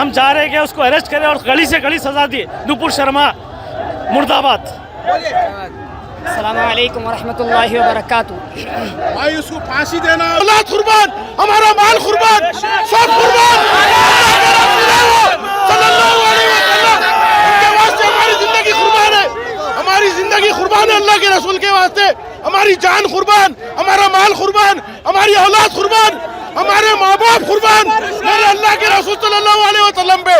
हम चाह रहे हैं कि उसको अरेस्ट करें और कड़ी से कड़ी सजा दी। नुपुर शर्मा मुर्दाबाद। अस्सलामु अलैकुम वरहमतुल्लाहि वबरकातुहू। भाई उसको फांसी देना, औलाद कुर्बान, हमारा माल कुर्बान, सब कुर्बान। सल्लल्लाहु अलैहि वसल्लम के वास्ते हमारी जिंदगी कुर्बान है, हमारी जिंदगी कुर्बान है अल्लाह के रसूल के वास्ते। हमारी जान कुर्बान, हमारा माल कुर्बान, हमारी औलाद कुर्बान, हमारे माँ बाप कुर्बान। मेरे अल्लाह के रसूल सल्लल्लाहु अलैहि वसल्लम पे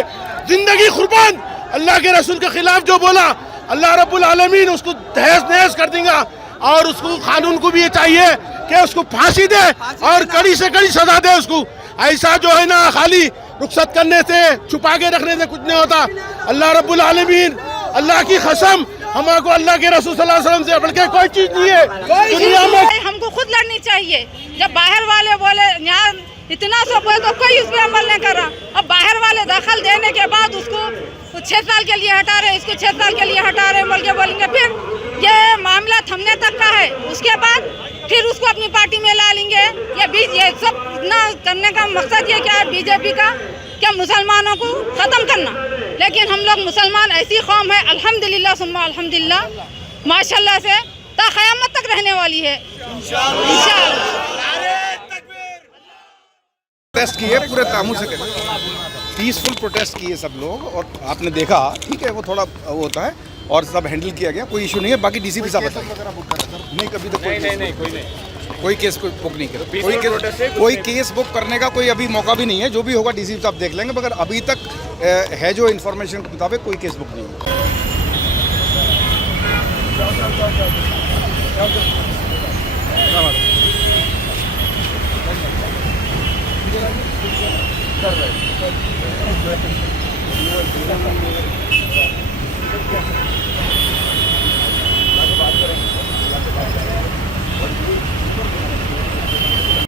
जिंदगी कुर्बान। अल्लाह के रसूल के खिलाफ जो बोला अल्लाह रब्बुल आलमीन उसको तहस नहस कर देगा। और उसको कानून को भी ये चाहिए कि उसको फांसी दे और कड़ी से कड़ी सजा दे उसको। ऐसा जो है ना खाली रुखसत करने से, छुपा के रखने से कुछ नहीं होता। अल्लाह रब्बुल आलमीन, अल्लाह की कसम, हमको अल्लाह के रसूल सल्लल्लाहु अलैहि वसल्लम से बढ़ के कोई चीज नहीं है दुनिया में। हमको खुद लड़नी चाहिए। जब बाहर वाले बोले यहाँ इतना सब बोले तो कोई उस पर अमल नहीं कर रहा। अब बाहर वाले दखल देने के बाद उसको 6 साल के लिए हटा रहे, इसको 6 साल के लिए हटा रहे बोल के बोलेंगे। फिर ये मामला थमने तक का है, उसके बाद फिर उसको अपनी पार्टी में ला लेंगे। ये सब इतना करने का मकसद ये क्या है बीजेपी का, क्या मुसलमानों को ख़त्म करना। लेकिन हम लोग मुसलमान ऐसी कौम है अल्हम्दुलिल्लाह सुम्मा अल्हम्दुलिल्लाह माशाल्लाह से ता क़यामत तक रहने वाली है इंशाअल्लाह। प्रोटेस्ट किए पूरे तामू से, पीसफुल प्रोटेस्ट किए सब लोग। और आपने देखा ठीक है, वो थोड़ा वो होता है और सब हैंडल किया गया, कोई इशू नहीं है। बाकी डीसीपी साहब नहीं, कभी तो कोई केस बुक नहीं किया, कोई केस बुक करने का कोई अभी मौका भी नहीं है। जो भी होगा डीसीपी साहब देख लेंगे, मगर अभी तक है जो इन्फॉर्मेशन के मुताबिक कोई केस बुक नहीं है।